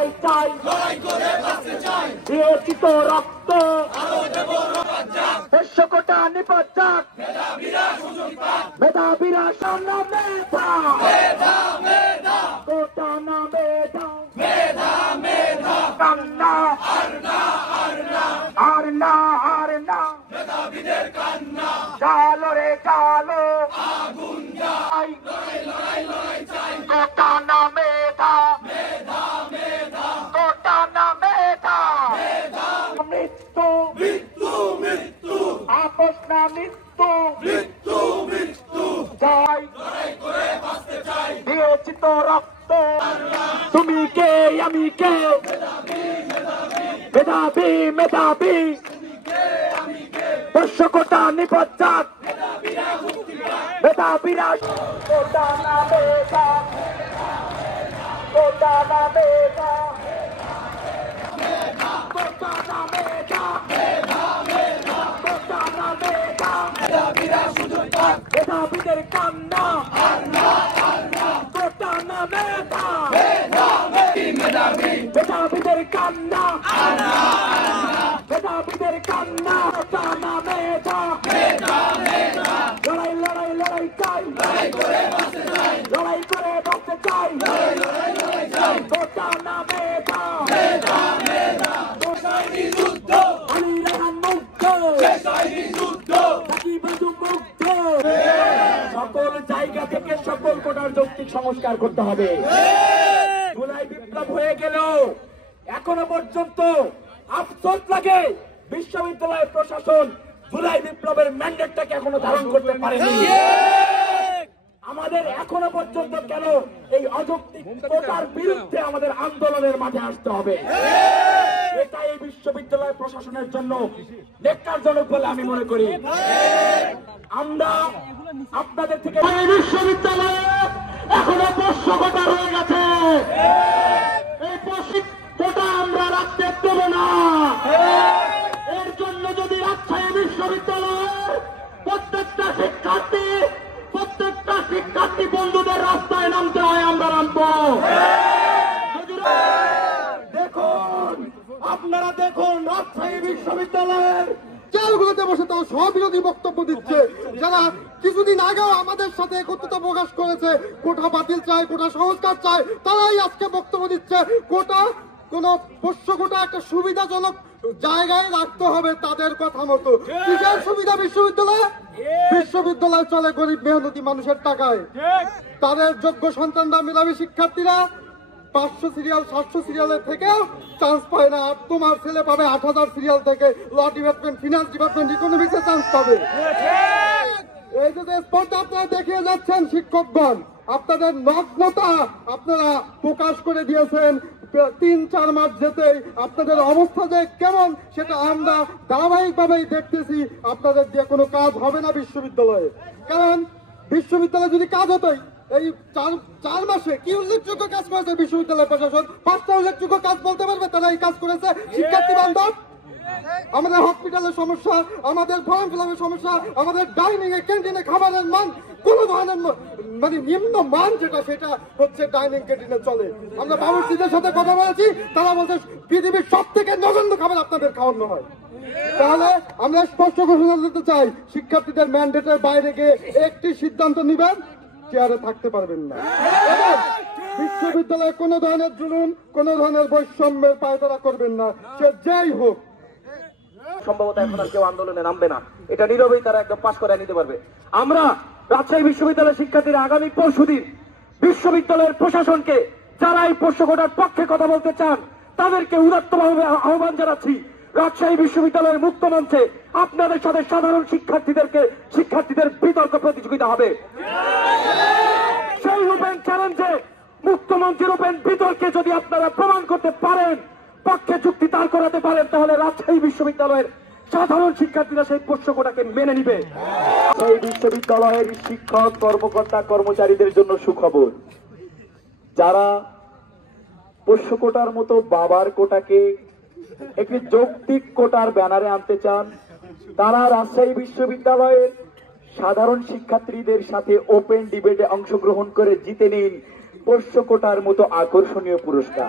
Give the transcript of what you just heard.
লড়াই চাই, দিয়েছি তো রক্ত, দেড়শো কোটা নিপাত যাক, মেধাবীরা সামনে মেধা, কোটা না মেধা, কান্না আর না, চালো রে চালো, কোটা না মেধা, কোটা না মেধা, মৃত্যু আপোষ না মৃত্যু, যাই দিয়েছি তো রক্ত, তুমি কে আমি কে, মেধাবী 500 কোটা নিপাত যাক, মেধাবীরা কোটা না মেধা, কোটা না মেধা, কোটা না মেধা, কোটা না মেধা, মেধাবীরা সুযোগ পাক, মেধাবীদের কান্না কোটা না মেধা, মেধাবীদের কান্না, মেধাবীদের কান্না, কোটা না মেধা, লড়াই চাই, লড়াই করে বাঁচতে চাই, কোটা না মেধা, আলী রেহান মুগ্ধ, সাকিব আজম মুগ্ধ, সকল জায়গা থেকে সকল কোটার যৌক্তিক সংস্কার করতে হবে। জুলাই বিপ্লব হয়ে গেল, এখনো পর্যন্ত আফসোস লাগে বিশ্ববিদ্যালয় প্রশাসন জুলাই বিপ্লবের ম্যান্ডেটটাকে এখনো ধারণ করতে পারেনি। আমাদের এখনো পর্যন্ত কেন এই অযৌক্তিক কোটার বিরুদ্ধে আমাদের আন্দোলনের মাঠে আসতে হবে? এটা এই বিশ্ববিদ্যালয় প্রশাসনের জন্য ন্যাক্কারজনক বলে আমি মনে করি। আমরা আপনাদের থেকে বিশ্ববিদ্যালয়ে এখনো 500 কোটা রয়ে গেছে, এই 500 কোটা আমরা রাখতে দেব না। এর জন্য যদি রাজশাহী বিশ্ববিদ্যালয়ের প্রত্যেকটা শিক্ষার্থী বন্ধুদের রাস্তায় নামতে হয়, আমরা নামবো। আপনারা দেখুন রাজশাহী বিশ্ববিদ্যালয়ের জেলগুলোতে বসে তারা স্ববিরোধী বক্তব্য দিচ্ছে, যারা কিছুদিন আগেও আমাদের সাথে একত্রতা প্রকাশ করেছে, কোটা বাতিল চায়, কোটা সংস্কার চায়, তারাই আজকে বক্তব্য দিচ্ছে কোটা কোন 500 কোটা একটা সুবিধাজনক জায়গায় রাখতে হবে তাদের কথা মতো। কিসের সুবিধা? বিশ্ববিদ্যালয় চলে গরিব মেহনতি মানুষের টাকায়। তাদের যোগ্য সন্তানরা, মেধাবী শিক্ষার্থীরা 500 সিরিয়াল 700 সিরিয়ালের থেকেও চান্স পায় না। আর তোমার ছেলে পাবে 8000 সিরিয়াল থেকে, ল ডিপার্টমেন্ট, ফিনান্স ডিপার্টমেন্ট, ইকোনমিক্সে চান্স পাবে। এই যে স্পর্ধা আপনারা দেখিয়ে যাচ্ছেন শিক্ষকগণ, আপনাদের নগ্নতা আপনারা প্রকাশ করে দিয়েছেন। 3-4 মাস যেতেই আপনাদের অবস্থা যে কেমন সেটা আমরা ধারাবাহিকভাবেই দেখতেছি। আপনাদের দিয়ে কোনো কাজ হবে না বিশ্ববিদ্যালয়ে, কারণ বিশ্ববিদ্যালয়ে যদি কাজ হতোই এই 4 মাসে কি উল্লেখযোগ্য কাজ করেছে বিশ্ববিদ্যালয় প্রশাসন? 5টা উল্লেখযোগ্য কাজ বলতে পারবে তারা এই কাজ করেছে? শিক্ষার্থী বান্ধব আমাদের হসপিটালের সমস্যা, আমাদের ফর্ম ফিলাপের সমস্যা, আমাদের ডাইনিং এ ক্যান্টিনে খাবারের মান কোন ধরনের মানে নিম্ন মান যেটা সেটা হচ্ছে ডাইনিং ক্যান্টিনে চলে। আমরা বাবুর্চিদের সাথে কথা বলেছি, তারা বলছে পৃথিবীর সব থেকে নগণ্য খাবার আপনাদের খাওয়ানো হয়। তাহলে আমরা স্পষ্ট ঘোষণা দিতে চাই, শিক্ষার্থীদের ম্যান্ডেটের বাইরে গিয়ে একটি সিদ্ধান্ত নিবেন, চেয়ারে থাকতে পারবেন না। বিশ্ববিদ্যালয়ে কোনো ধরনের জুলুম, কোনো ধরনের বৈষম্যের পায়তারা করবেন না, সে যেই হোক। সম্ভবত এখন আর কেউ আন্দোলনে নামবে না, এটা নীরবেই তারা একদম পাশ করে নিতে পারবে। আমরা রাজশাহী বিশ্ববিদ্যালয়ের শিক্ষার্থীরা আগামী পরশুদিন বিশ্ববিদ্যালয়ের প্রশাসনকে, যারা এই 500 কোটার পক্ষে কথা বলতে চান, তাদেরকে উদাত্তভাবে আহ্বান জানাচ্ছি, রাজশাহী বিশ্ববিদ্যালয়ের মুক্ত মঞ্চে আপনাদের সাথে সাধারণ শিক্ষার্থীদের বিতর্ক প্রতিযোগিতা হবে। সেই ওপেন চ্যালেঞ্জে, মুক্ত মঞ্চের ওপেন বিতর্কে যদি আপনারা প্রমাণ করতে পারেন, পক্ষে যুক্তি দাঁড় করাতে পারেন, তাহলে রাজশাহী বিশ্ববিদ্যালয়ের সাধারণ শিক্ষার্থীরা সেই 500 কোটাকে মেনে নিবে। এই বিশ্ববিদ্যালয়ের শিক্ষক, কর্মকর্তা, কর্মচারীদের জন্য সুখবর, যারা 500 কোটার মতো বাবার কোটাকে একটি যৌক্তিক কোটার ব্যানারে আনতে চান, তারা রাজশাহী বিশ্ববিদ্যালয়ের সাধারণ শিক্ষার্থীদের সাথে ওপেন ডিবেটে অংশগ্রহণ করে জিতে নিন 500 কোটার মতো আকর্ষণীয় পুরস্কার।